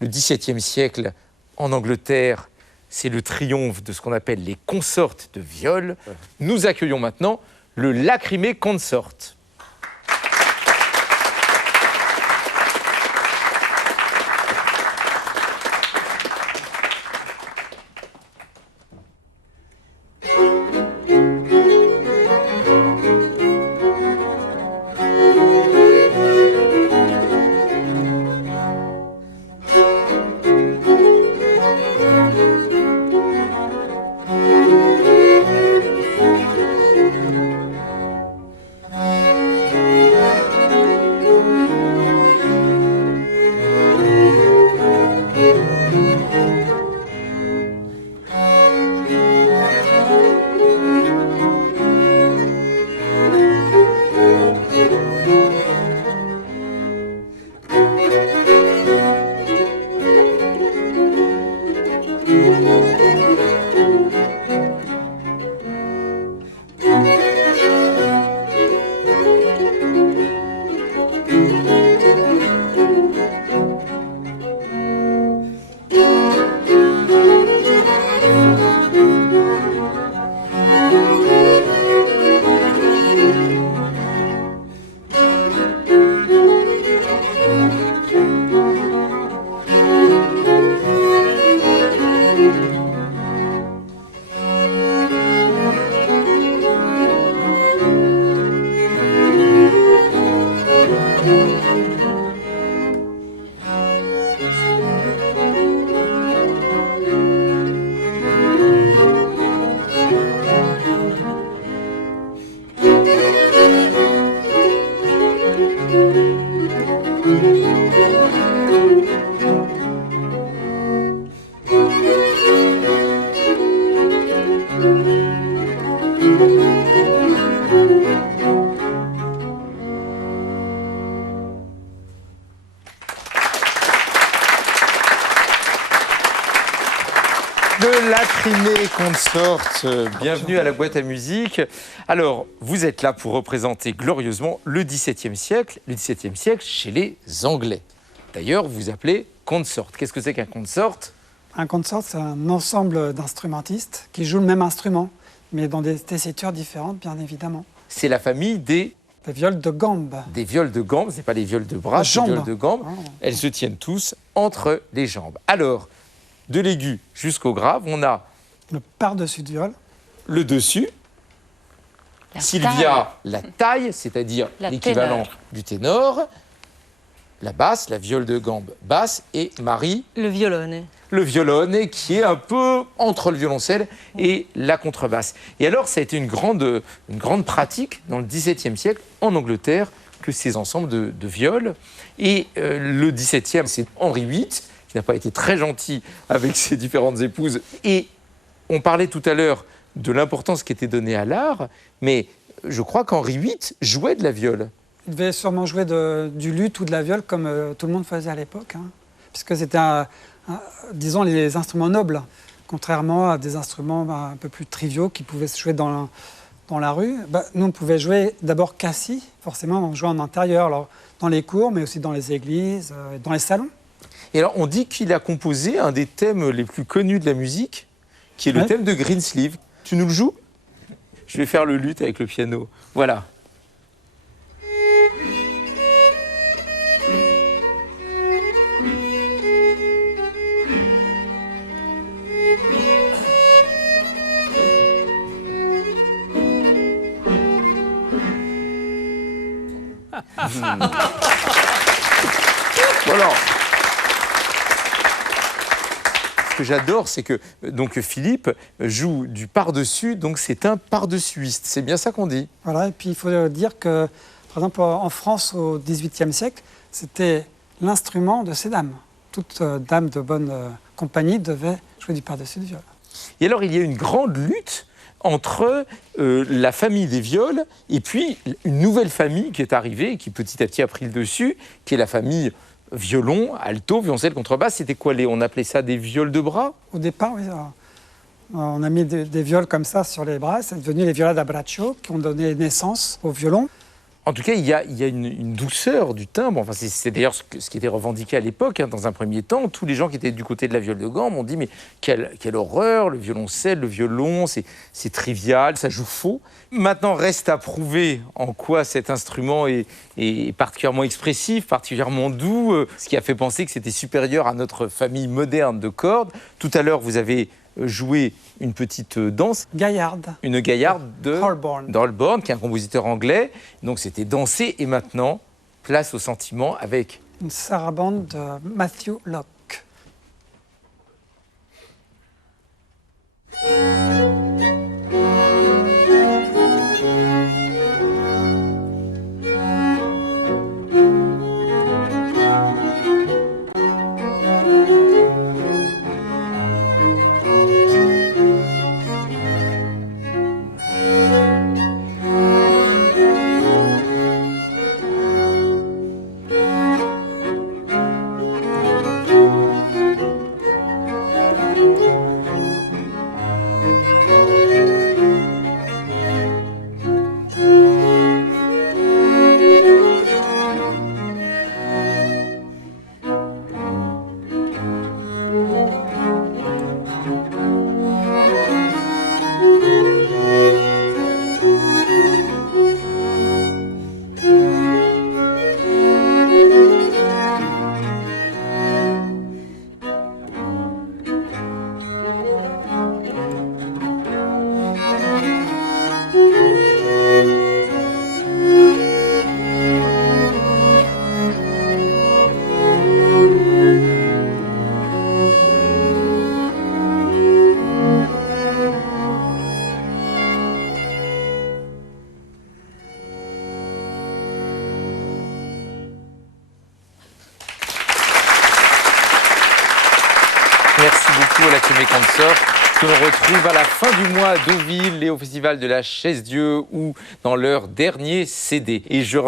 le XVIIe siècle en Angleterre, c'est le triomphe de ce qu'on appelle les consortes de viol. Nous accueillons maintenant le Lacrimé Consort. Le Lacrimé Consort, bienvenue à la boîte à musique. Alors, vous êtes là pour représenter glorieusement le XVIIe siècle chez les Anglais. D'ailleurs, vous vous appelez consort. Qu'est-ce que c'est qu'un consort? Un consort, c'est un ensemble d'instrumentistes qui jouent le même instrument, mais dans des tessitures différentes, bien évidemment. C'est la famille des viols de gambe. Des viols de gambe, ce n'est pas les viols de bras, c'est les viols de gambe. Oh. Elles se tiennent tous entre les jambes. Alors, de l'aigu jusqu'au grave, on a le par-dessus de viol, le dessus, Sylvia, la taille, c'est-à-dire l'équivalent du ténor, la basse, la viole de gambe basse, et Marie, le violone. Le violone, qui est un peu entre le violoncelle et la contrebasse. Et alors, ça a été une grande pratique dans le XVIIe siècle en Angleterre que ces ensembles de viols. Et le XVIIe, c'est Henri VIII, qui n'a pas été très gentil avec ses différentes épouses. Et on parlait tout à l'heure de l'importance qui était donnée à l'art, mais je crois qu'Henri VIII jouait de la viole. Il devait sûrement jouer du luth ou de la viole comme tout le monde faisait à l'époque, hein, puisque c'était, disons, les instruments nobles, contrairement à des instruments un peu plus triviaux qui pouvaient se jouer dans la rue. Nous, on pouvait jouer d'abord cassis, forcément, on jouait en intérieur, alors, dans les cours, mais aussi dans les églises, dans les salons. Et alors, on dit qu'il a composé un des thèmes les plus connus de la musique, qui est le thème de Greensleeve. Tu nous le joues? Je vais faire le luth avec le piano. Voilà. Voilà. Ce que j'adore, c'est que donc Philippe joue du par-dessus, donc c'est un par-dessuiste. C'est bien ça qu'on dit. Voilà, et puis il faut dire que, par exemple, en France, au XVIIIe siècle, c'était l'instrument de ces dames. Toute dame de bonne compagnie devait jouer du par-dessus de viol. Et alors, il y a une grande lutte entre la famille des viols et puis une nouvelle famille qui est arrivée, qui petit à petit a pris le dessus, qui est la famille violon, alto, violoncelle, contrebasse. C'était quoi? On appelait ça des viols de bras? Au départ, oui. On a mis des viols comme ça sur les bras. C'est devenu les viola da braccio qui ont donné naissance au violon. En tout cas, il y a une douceur du timbre. Enfin, c'est d'ailleurs ce qui était revendiqué à l'époque, hein, dans un premier temps. Tous les gens qui étaient du côté de la viole de gamme m'ont dit mais quelle horreur, le violoncelle, le violon, c'est trivial, ça joue faux. Maintenant, reste à prouver en quoi cet instrument est particulièrement expressif, particulièrement doux, ce qui a fait penser que c'était supérieur à notre famille moderne de cordes. Tout à l'heure, vous avez joué une petite danse. Gaillarde. Une gaillarde Holborn, qui est un compositeur anglais. Donc c'était danser et maintenant, place au sentiment avec... Une sarabande de Matthew Locke. Merci beaucoup à la Crimée Consort, que l'on retrouve à la fin du mois à Deauville et au Festival de la Chaise-Dieu ou dans leur dernier CD. Et je